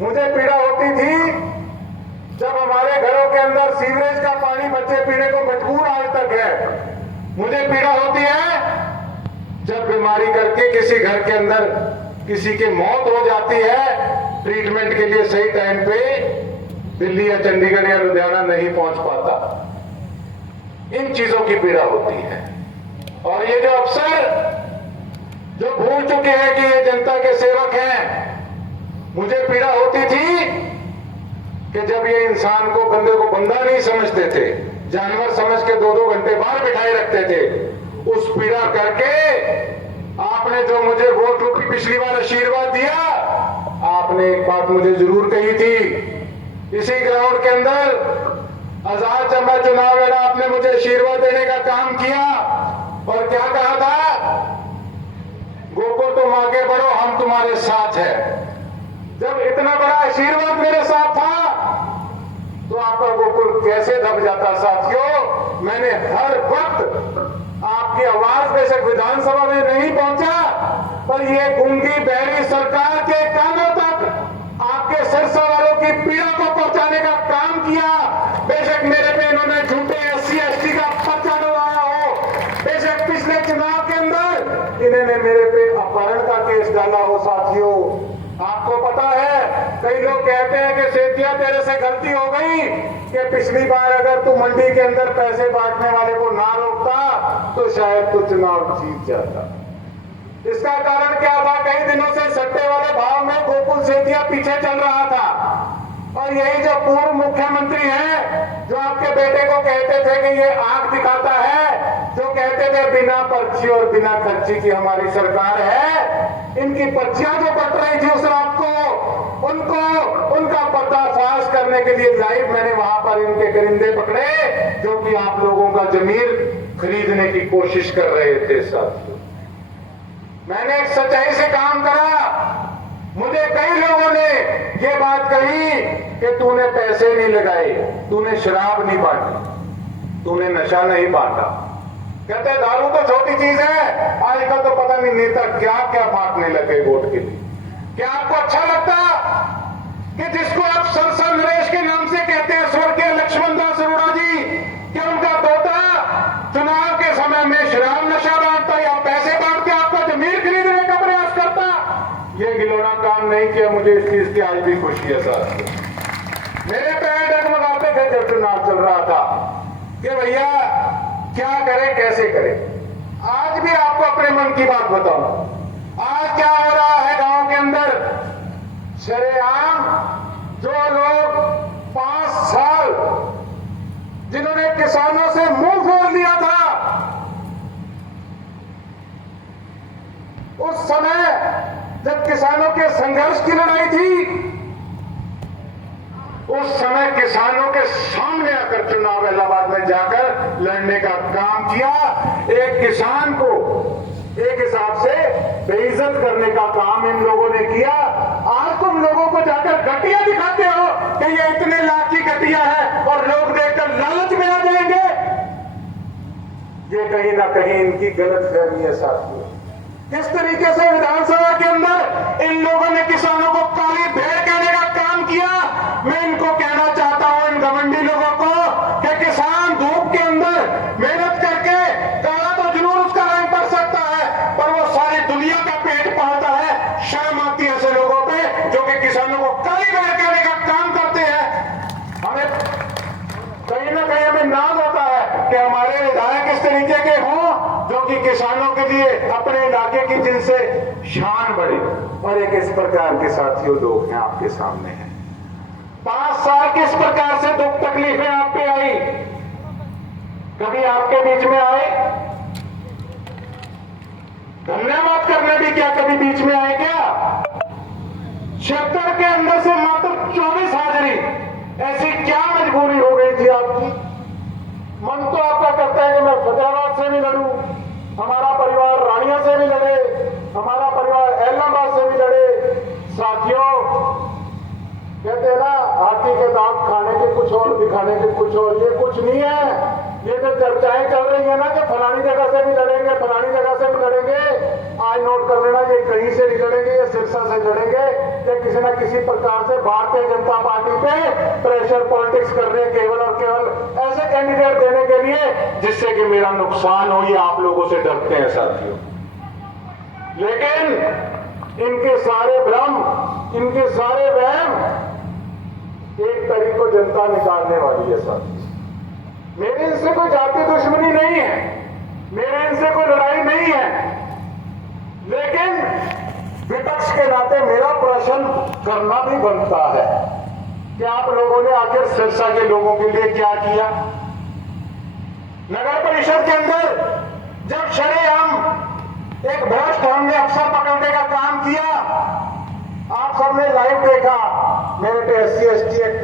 मुझे पीड़ा होती थी जब हमारे घरों के अंदर सीवरेज का पानी बच्चे पीने को मजबूर आज तक है। मुझे पीड़ा होती है जब बीमारी करके किसी घर के अंदर किसी की मौत हो जाती है, ट्रीटमेंट के लिए सही टाइम पे दिल्ली या चंडीगढ़ या लुधियाना नहीं पहुंच पाता। इन चीजों की पीड़ा होती है। और ये जो अफसर जो भूल चुके हैं कि ये जनता के सेवक हैं, मुझे पीड़ा होती थी कि जब ये इंसान को बंदे को बंदा नहीं समझते थे, जानवर समझ के 2-2 घंटे बाहर बिठाए रखते थे। उस पीड़ा करके आपने जो मुझे वोट रूपी पिछली बार आशीर्वाद दिया, आपने एक बात मुझे जरूर कही थी इसी ग्राउंड के अंदर आजाद चंबा चुनाव लड़ा, आपने मुझे आशीर्वाद देने का काम किया और क्या कहा था, गोकुल तुम आगे बढ़ो, हम तुम्हारे साथ हैं। जब इतना बड़ा आशीर्वाद मेरे साथ था तो आपका गोकुल कैसे दब जाता साथियों। मैंने हर वक्त आपकी आवाज बेशक विधानसभा में नहीं पहुंचा, पर ये गूंगी बहरी सरकार के कानों तक आपके सिरसा वालों की पीड़ा को पहुंचाने का काम किया। बेशक मेरे पे इन्होंने झूठे SC/ST का पर्चा डलवाया हो, बेशक पिछले चुनाव के अंदर इन्होंने मेरे पे अपहरण का केस डाला हो। साथियों आपको पता है, कई लोग कहते हैं कि सेठिया तेरे से गलती हो गई कि पिछली बार अगर तू मंडी के अंदर पैसे बांटने वाले को ना रोकता तो शायद तू चुनाव जीत जाता। इसका कारण क्या था, कई दिनों से सट्टे वाले भाव में गोकुल सेठिया पीछे चल रहा था। और यही जो पूर्व मुख्यमंत्री हैं जो आपके बेटे को कहते थे कि ये आंख दिखाता है, जो कहते थे बिना पर्ची और बिना खर्ची की हमारी सरकार है, इनकी पर्चियां जो कट रही थी उस रात को, उनका पर्दाफाश करने के लिए लाइव मैंने वहां पर इनके करिंदे पकड़े जो कि आप लोगों का जमीर खरीदने की कोशिश कर रहे थे। साथियों मैंने एक सच्चाई से काम करा। मुझे कई लोगों ने ये बात कही कि तूने पैसे नहीं लगाए, तूने शराब नहीं बांटी, तूने नशा नहीं बांटा। कहते दारू तो छोटी चीज है, आजकल तो पता नहीं नेता क्या क्या बांटने लगे वोट के लिए। क्या आपको अच्छा लगता कि जिसको आप सरसा नरेश के नाम से कहते हैं, स्वर्गीय लक्ष्मण दास अरोड़ा जी, कि उनका पोता चुनाव के समय में शराब नशा बांटता या पैसे बांट के आपका जमीर खरीदने का प्रयास करता? ये गिलोना काम नहीं किया। मुझे इस चीज की आज भी खुशी है। साथ मेरे पैर डगमगाते थे जब चुनाव चल रहा था कि भैया क्या करें कैसे करें। आज भी आपको अपने मन की बात बताऊं, आज क्या हो रहा है गांव के अंदर। शरेआम जो लोग 5 साल जिन्होंने किसानों से मुंह फोड़ लिया था, उस समय जब किसानों के संघर्ष की लड़ाई थी, उस समय किसानों के सामने आकर चुनाव इलाहाबाद में जाकर लड़ने का काम किया। एक किसान को एक हिसाब से बेइज्जत करने का काम इन लोगों ने किया। आज तुम लोगों को जाकर घटिया दिखाते हो कि ये इतने लाख की घटिया है और लोग देखकर लालच में आ जाएंगे। ये कहीं ना कहीं इनकी गलत फहमी है। साथियों किस तरीके से विधानसभा के अंदर इन लोगों ने किसानों को काली भेड़ कहने का काम किया। मैं इनको कहना चाहता हूं, इन घमंडी लोगों को, कि किसान धूप के अंदर मेहनत करके काला तो जरूर उसका रंग पड़ सकता है, पर वो सारी दुनिया का पेट पालता है। शर्म आती है ऐसे लोगों पे जो कि किसानों को काली भेड़ कहने का काम करते हैं। हमें कहीं ना कहीं हमें नाज होता है कि हमारे विधायक इस तरीके के हों जो कि किसानों के लिए अपने इलाके की जिनसे शान बढ़े। और एक इस प्रकार के साथियों लोग हैं आपके सामने हैं। 5 साल किस प्रकार से दुख तकलीफें आप पे आई, कभी आपके बीच में आए धन्यवाद करने भी, क्या कभी बीच में आए क्या? 76 के अंदर से मात्र 24 हाजिरी, ऐसी क्या मजबूरी हो गई थी आपकी? मन तो आपका करता है कि मैं फतेहाबाद से भी लड़ूं, हमारा परिवार रानिया से भी लड़े, हमारा परिवार एलनाबाद से भी लड़े। साथियों कहते हैं ना, हाथी के दांत खाने के कुछ और, दिखाने के कुछ और। ये कुछ नहीं है। ये जो चर्चाएं चल रही है ना कि फलानी जगह से भी लड़ेंगे, फलानी जगह से भी लड़ेंगे, आज नोट कर लेना, ये कहीं से नहीं लड़ेंगे, ये सिरसा से जुड़ेंगे कि किसी न किसी प्रकार से भारतीय जनता पार्टी पे प्रेशर पॉलिटिक्स करने केवल और केवल ऐसे कैंडिडेट देने के लिए जिससे कि मेरा नुकसान हो, ये आप लोगों से डरते हैं साथियों। लेकिन इनके सारे भ्रम, इनके सारे वहम, एक तारीख को जनता निकालने वाली है साथियों। मेरे इनसे कोई जाति दुश्मनी नहीं है, मेरे इनसे कोई लड़ाई नहीं है, लेकिन विपक्ष के नाते मेरा प्रश्न करना भी बनता है कि आप लोगों ने आखिर सिरसा के लोगों के लिए क्या किया। नगर परिषद के अंदर जब शरेआम एक भ्रष्ट हमने अफसर पकड़ने का काम किया, आप सबने लाइव देखा। मेरे पे SC ST एक्ट